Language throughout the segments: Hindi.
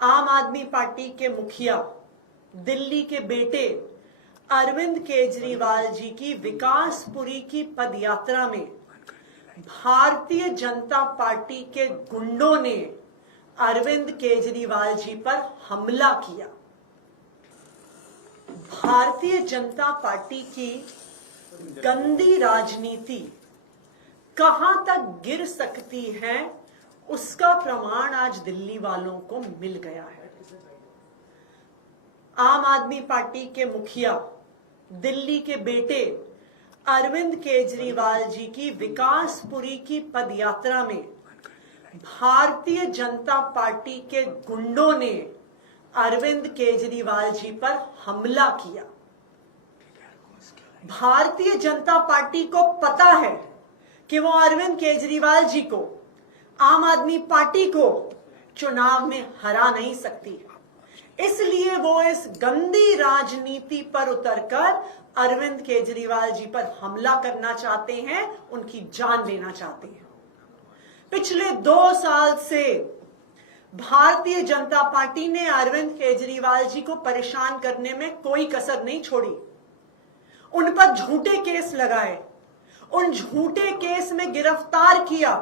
आम आदमी पार्टी के मुखिया दिल्ली के बेटे अरविंद केजरीवाल जी की विकासपुरी की पदयात्रा में भारतीय जनता पार्टी के गुंडों ने अरविंद केजरीवाल जी पर हमला किया। भारतीय जनता पार्टी की गंदी राजनीति कहां तक गिर सकती है, उसका प्रमाण आज दिल्ली वालों को मिल गया है। आम आदमी पार्टी के मुखिया दिल्ली के बेटे अरविंद केजरीवाल जी की विकासपुरी की पदयात्रा में भारतीय जनता पार्टी के गुंडों ने अरविंद केजरीवाल जी पर हमला किया। भारतीय जनता पार्टी को पता है कि वो अरविंद केजरीवाल जी को, आम आदमी पार्टी को चुनाव में हरा नहीं सकती, इसलिए वो इस गंदी राजनीति पर उतरकर अरविंद केजरीवाल जी पर हमला करना चाहते हैं, उनकी जान लेना चाहते हैं। पिछले 2 साल से भारतीय जनता पार्टी ने अरविंद केजरीवाल जी को परेशान करने में कोई कसर नहीं छोड़ी। उन पर झूठे केस लगाए, उन झूठे केस में गिरफ्तार किया।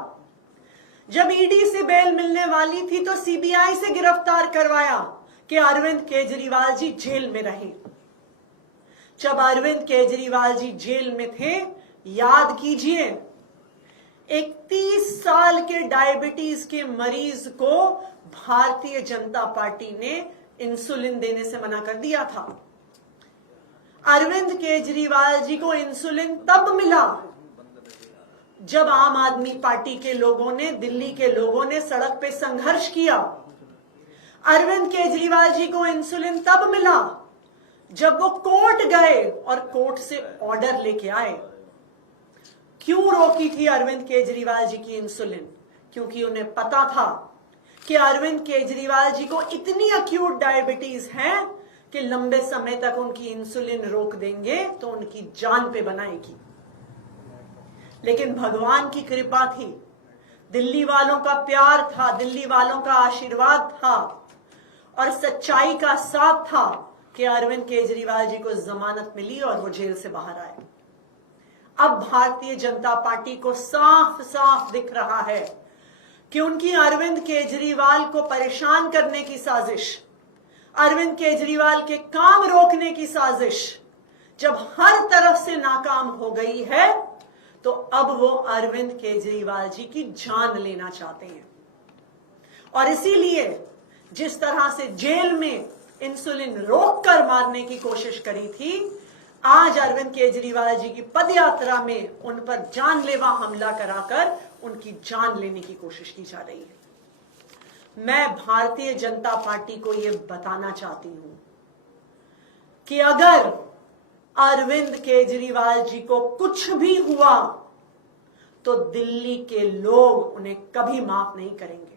जब ईडी से बेल मिलने वाली थी तो सीबीआई से गिरफ्तार करवाया कि अरविंद केजरीवाल जी जेल में रहे। जब अरविंद केजरीवाल जी जेल में थे, याद कीजिए, एक 30 साल के डायबिटीज के मरीज को भारतीय जनता पार्टी ने इंसुलिन देने से मना कर दिया था। अरविंद केजरीवाल जी को इंसुलिन तब मिला जब आम आदमी पार्टी के लोगों ने, दिल्ली के लोगों ने सड़क पे संघर्ष किया। अरविंद केजरीवाल जी को इंसुलिन तब मिला जब वो कोर्ट गए और कोर्ट से ऑर्डर लेके आए। क्यों रोकी थी अरविंद केजरीवाल जी की इंसुलिन? क्योंकि उन्हें पता था कि अरविंद केजरीवाल जी को इतनी अक्यूट डायबिटीज है कि लंबे समय तक उनकी इंसुलिन रोक देंगे तो उनकी जान पे बनाएगी। लेकिन भगवान की कृपा थी, दिल्ली वालों का प्यार था, दिल्ली वालों का आशीर्वाद था और सच्चाई का साथ था कि अरविंद केजरीवाल जी को जमानत मिली और वो जेल से बाहर आए। अब भारतीय जनता पार्टी को साफ साफ दिख रहा है कि उनकी अरविंद केजरीवाल को परेशान करने की साजिश, अरविंद केजरीवाल के काम रोकने की साजिश जब हर तरफ से नाकाम हो गई है तो अब वो अरविंद केजरीवाल जी की जान लेना चाहते हैं। और इसीलिए जिस तरह से जेल में इंसुलिन रोककर मारने की कोशिश करी थी, आज अरविंद केजरीवाल जी की पदयात्रा में उन पर जानलेवा हमला कराकर उनकी जान लेने की कोशिश की जा रही है। मैं भारतीय जनता पार्टी को यह बताना चाहती हूं कि अगर अरविंद केजरीवाल जी को कुछ भी हुआ तो दिल्ली के लोग उन्हें कभी माफ नहीं करेंगे।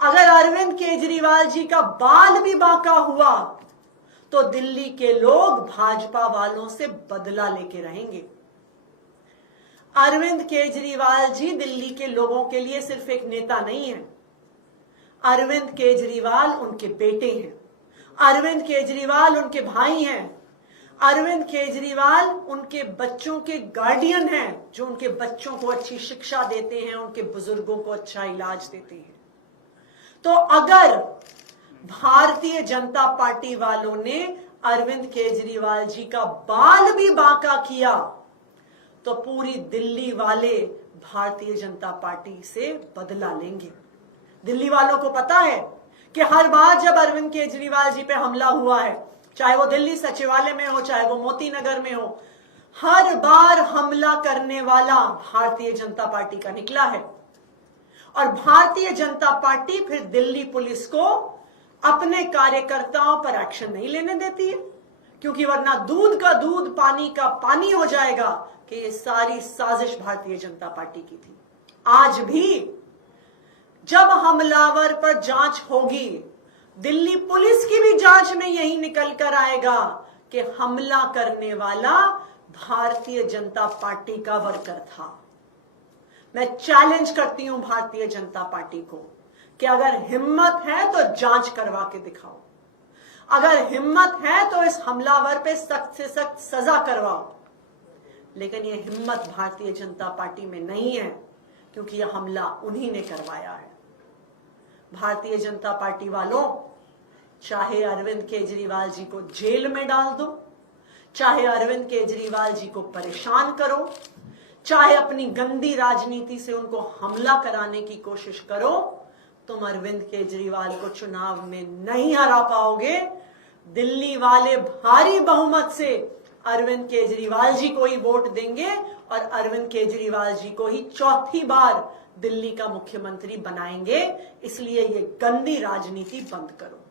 अगर अरविंद केजरीवाल जी का बाल भी बांका हुआ तो दिल्ली के लोग भाजपा वालों से बदला लेके रहेंगे। अरविंद केजरीवाल जी दिल्ली के लोगों के लिए सिर्फ एक नेता नहीं है, अरविंद केजरीवाल उनके बेटे हैं, अरविंद केजरीवाल उनके भाई हैं, अरविंद केजरीवाल उनके बच्चों के गार्डियन हैं, जो उनके बच्चों को अच्छी शिक्षा देते हैं, उनके बुजुर्गों को अच्छा इलाज देते हैं। तो अगर भारतीय जनता पार्टी वालों ने अरविंद केजरीवाल जी का बाल भी बांका किया तो पूरी दिल्ली वाले भारतीय जनता पार्टी से बदला लेंगे। दिल्ली वालों को पता है कि हर बार जब अरविंद केजरीवाल जी पे हमला हुआ है, चाहे वो दिल्ली सचिवालय में हो, चाहे वो मोती नगर में हो, हर बार हमला करने वाला भारतीय जनता पार्टी का निकला है। और भारतीय जनता पार्टी फिर दिल्ली पुलिस को अपने कार्यकर्ताओं पर एक्शन नहीं लेने देती है, क्योंकि वरना दूध का दूध पानी का पानी हो जाएगा कि ये सारी साजिश भारतीय जनता पार्टी की थी। आज भी जब हमलावर पर जांच होगी, दिल्ली पुलिस की भी जांच में यही निकल कर आएगा कि हमला करने वाला भारतीय जनता पार्टी का वर्कर था। मैं चैलेंज करती हूं भारतीय जनता पार्टी को कि अगर हिम्मत है तो जांच करवा के दिखाओ, अगर हिम्मत है तो इस हमलावर पे सख्त से सख्त सजा करवाओ। लेकिन ये हिम्मत भारतीय जनता पार्टी में नहीं है, क्योंकि यह हमला उन्हीं ने करवाया है। भारतीय जनता पार्टी वालों, चाहे अरविंद केजरीवाल जी को जेल में डाल दो, चाहे अरविंद केजरीवाल जी को परेशान करो, चाहे अपनी गंदी राजनीति से उनको हमला कराने की कोशिश करो, तुम अरविंद केजरीवाल को चुनाव में नहीं हरा पाओगे। दिल्ली वाले भारी बहुमत से अरविंद केजरीवाल जी को ही वोट देंगे और अरविंद केजरीवाल जी को ही चौथी बार दिल्ली का मुख्यमंत्री बनाएंगे। इसलिए ये गंदी राजनीति बंद करो।